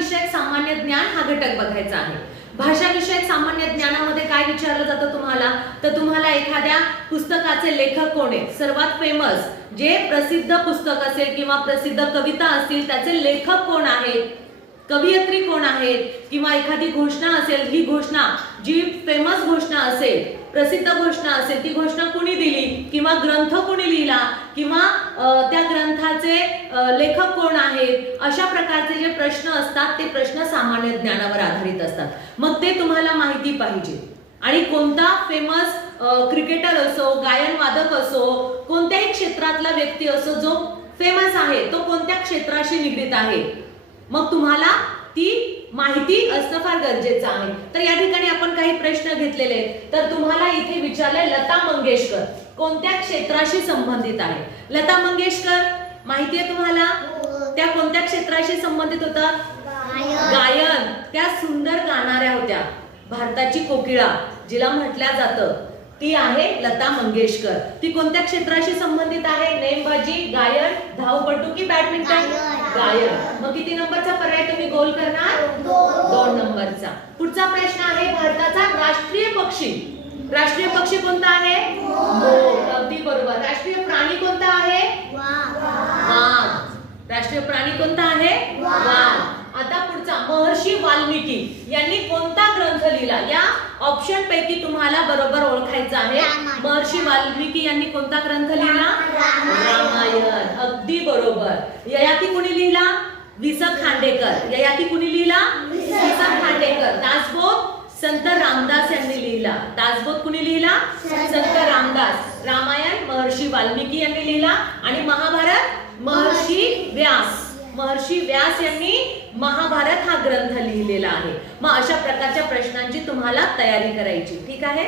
विषयक सामान्य ज्ञान हा घटक बघायचा आहे। भाषा विषयक सामान्य ज्ञानामध्ये काय विचारलं जातं तुम्हाला, तर तुम्हाला एखाद्या पुस्तकाचे लेखक कोण आहेत, सर्वात फेमस जे प्रसिद्ध पुस्तक असेल किंवा प्रसिद्ध कविता असतील त्याचे लेखक कोण आहेत, कवयित्री कोण आहेत, किंवा एखादी घोषणा असेल, ही घोषणा जी फेमस घोषणा असेल, प्रसिद्ध घोषणा असेल, ती घोषणा कुणी दिली, किंवा ग्रंथ कुणी लिहिला, किंवा त्या ग्रंथाचे लेखक कोण आहेत, अशा प्रकारचे जे प्रश्न असतात ते प्रश्न सामान्य ज्ञानावर आधारित असतात। मग ते तुम्हाला माहिती पाहिजे। आणि कोणता फेमस क्रिकेटर असो, गायन वादक असो, कोणत्याही क्षेत्रातला व्यक्ती असो जो फेमस आहे तो कोणत्या क्षेत्राशी निगडित आहे, मग तुम्हाला ती माहिती असणं फार गरजेचं आहे। तर या ठिकाणी आपण काही प्रश्न घेतलेले आहेत। तर तुम्हाला इथे विचारलंय लता मंगेशकर कोणत्या क्षेत्राशी संबंधित आहे। लता मंगेशकर माहिती आहे तुम्हाला, त्या कोणत्या क्षेत्राशी संबंधित होतात, गायन। त्या सुंदर गाणाऱ्या होत्या, भारताची कोकिळा जिला म्हटल्या जातं ती आहे लता मंगेशकर। ती कोणत्या क्षेत्राशी संबंधित आहे, नेमबाजी, गायन, धावपटू की बॅडमिंटन, गायन। मग किती नंबरचा पर्याय तुम्ही गोल करणार, 2 नंबरचा। पुढचा प्रश्न आहे भारताचा राष्ट्रीय पक्षी, राष्ट्रीय पक्षी कोणता आहे, मोर, अगदी बरोबर। राष्ट्रीय प्राणी कोणता आहे, वाघ, राष्ट्रीय प्राणी कोणता आहे, वाघ। आता पुढचा, महर्षी वाल्मिकी यांनी कोणता ग्रंथ लिहिला, या ऑप्शन पैकी तुम्हाला बरोबर ओळखायचं आहे। महर्षी वाल्मिकी यांनी कोणता ग्रंथ लिहिला, रामायण, अगदी बरोबर। ययाती कुणी लिहिला, वि स खांडेकर, ययाती कुणी लिहिला, वि स खांडेकर। दासबोध संत रामदास यांनी लिहिला, दासबोध कुणी लिहिला, संत रामदास। रामायण महर्षी वाल्मिकी यांनी लिहिला, आणि महाभारत महर्षी व्यास, महर्षी व्यास यांनी महाभारत हा ग्रंथ लिहिलेला आहे। मग अशा प्रकारच्या प्रश्नांची तुम्हाला तयारी करायची, ठीक आहे।